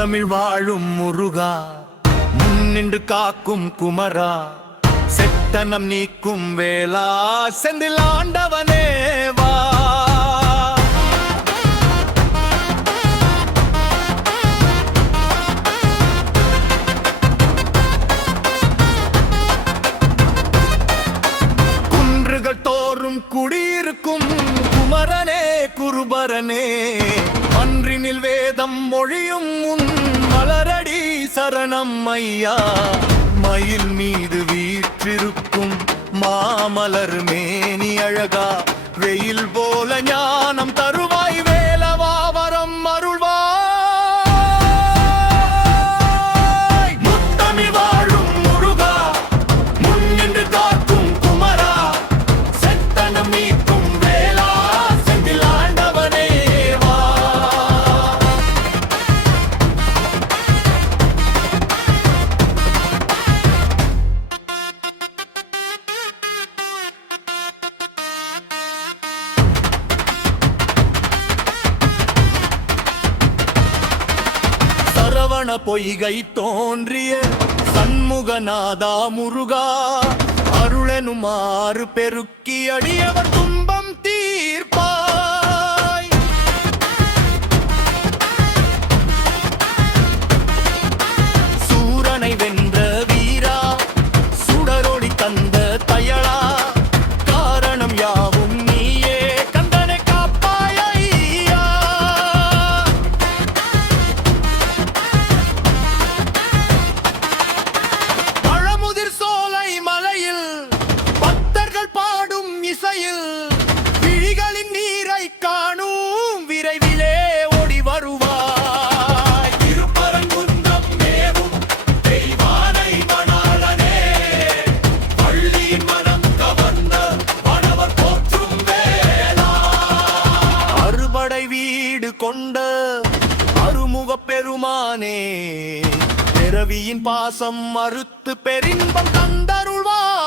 முத்தமிழ் வாழும் முருகா, முன்னின்று காக்கும் குமரா, செட்டனம் நீக்கும் வேளா, செந்தில் ஆண்டவனே வா. குன்றுகள் தோறும் குடியிருக்கும் குமரனே குருபரனே, அன்றினில் வேதம் மொழியும் உன் மலரடி சரணம் ஐயா. மயில் மீது வீற்றிருக்கும் மாமலர் மேனி அழகா, வெயில் போல ஞானம் தருவாய் வேலவா, வரம் அருள்வாய். முத்தமிழ் வாழும் முருகா, முன்னின்று காக்கும் குமரா, செட்டனம் நீக்கும் வேளா, செந்தில் ஆண்டவனே வா. சரவண பொய்கை தோன்றிய சண்முகநாதா முருகா, அருளெனுமாறு பெருக்கி அடியவர் துன்பம் தீர்ப்பாய். சூரனை வென்ற வீரா, சுடரொளி தந்த தயளா, காரணம் யாவும் நீயே, கந்தனை காப்பாய் ஐயா. பழமுதிர் சோலை மலையில் பக்தர்கள் பாடும் இசையில், விழிகளின் நீரை காணும் விரைவிலே ஓடி வருவாய். திருப்பரங்குன்றம் மேவும் தெய்வானை மணாளனே, பள்ளியின் மனம் கவர்ந்த மணவர் போற்றும் வேளா. அறுபடை வீடு கொண்ட அருமுகப் பெருமானே, பிறவியின் பாசம் மறுத்து பெரின்பம் தந்தருள்வாய்.